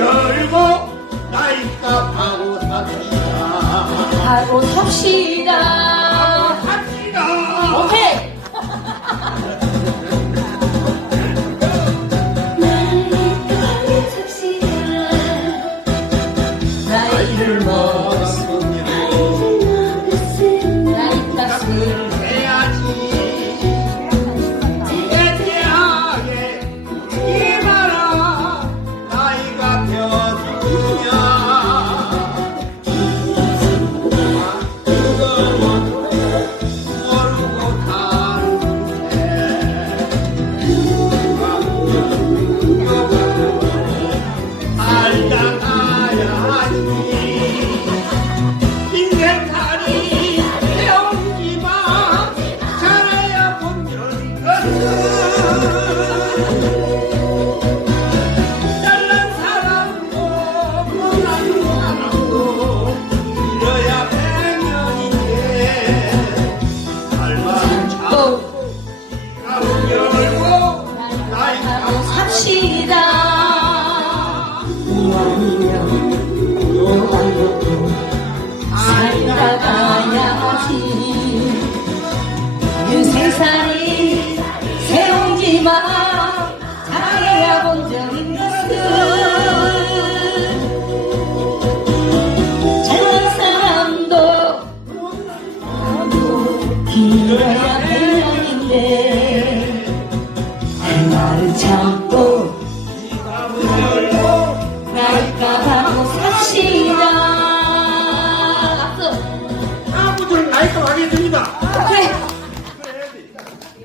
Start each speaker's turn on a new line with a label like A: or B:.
A: 열고 나이값 하고 삽시다
B: 하고 삽시다.
A: 삽시다 오케이. 삽시다.
B: 우아이며 고요한 것도
A: 살다가야지.
B: 윤세살이 세운지만. 길어야 해양인데 할 말을 참고
A: 이 밤을 열고
B: 날까봐